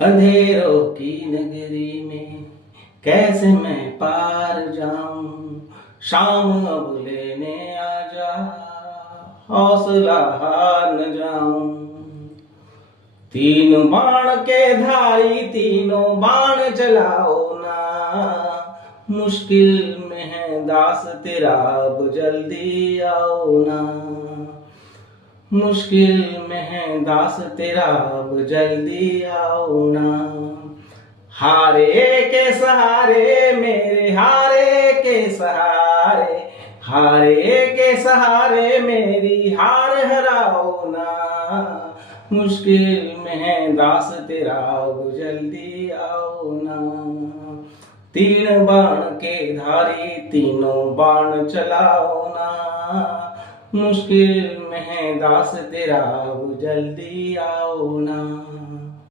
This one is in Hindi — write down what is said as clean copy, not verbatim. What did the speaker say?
अंधेरों की नगरी में कैसे मैं पार जाऊं। शाम अब लेने आजा, हौसला हार न जाऊं। तीन बाण के धारी तीनों बाण चलाओ ना, मुश्किल में है दास तेरा अब जल्दी आओ ना। मुश्किल में है दास तेरा अब जल्दी आओ ना। हारे के सहारे मेरे हारे के सहारे, हारे के सहारे मेरी हार हराओ ना। मुश्किल में है दास तेरा अब जल्दी आओ ना। तीन बाण के धारी तीनों बाण चलाओ ना, मुश्किल में है दास तेरा अब जल्दी आओ ना।